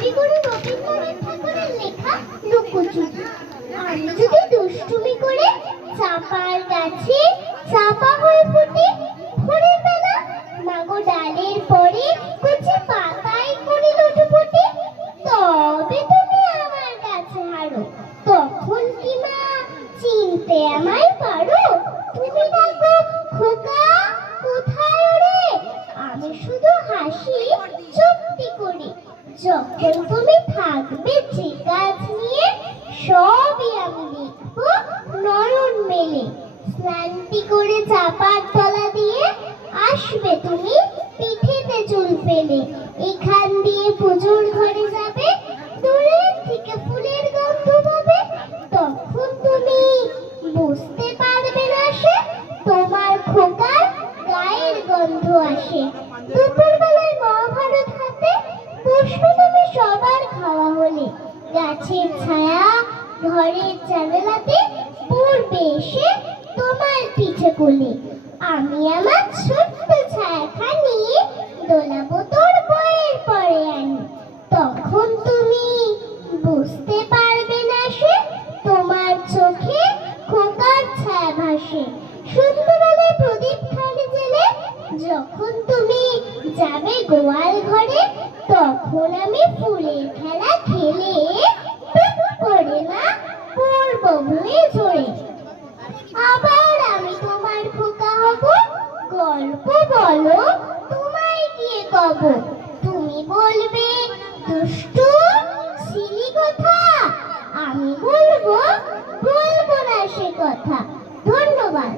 কবিগুরু রবীন্দ্রনাথ ঠাকুরের লেখা লুকোচুরি। আমি যদি দুষ্টুমি করে চাপার গাছে চাপা হয়ে ফুটে, ভোরের বেলা মাগো ডালের পরে কচি পাতায় করি লুটোপুটি, তবে তুমি আমার কাছে হারো। তখন কি মা চিনতে আমায় পারো? তুমি ডাকো খোকা, কোথায় ওরে? আমি শুধু হাসি চুপটি করে। যখন তুমি থাকবে যে কাজ নিয়ে, সবই আমি দেখবো নয়ন মেলে। স্নানটি করে চাপার তলা দিয়ে আসবে তুমি পিঠেতে চুল ফেলে। এখান দিয়ে পুজোর ঘরে যাবে, দূরের থেকে ফুলের গন্ধ পাবে। তখন তুমি বুঝতে পারবে না সে তোমার খোকার গায়ের গন্ধ আসে। দুপুর বেলায় মহাভারত হাতে বসবে তুমি সবার খাওয়া হলে। গাছের ছায়া ঘরের জানালাতে পড়বে এসে তোমার পিঠে কোলে। আমি আমার ছোট্ট ছায়াখানি দোলাবো তোর বইয়ের পরে আনি। তখন তুমি বুঝতে পারবে না সে তোমার চোখে খোকার ছায়া ভাসে। সন্ধ্যাবেলায় প্রদীপ খালি জেলে যখন তুমি যাবে গোয়াল ঘরে, তখন আমি ফুলের খেলা খেলে করে না পড়বো ভুলে ঝরে। আবার আমি তোমার খোকা হব, গল্প বলো তোমায় গিয়ে কব। তুমি বলবে দুষ্টু ছিলি কথা, আমি বলবো বলবো না সে কথা। ধন্যবাদ।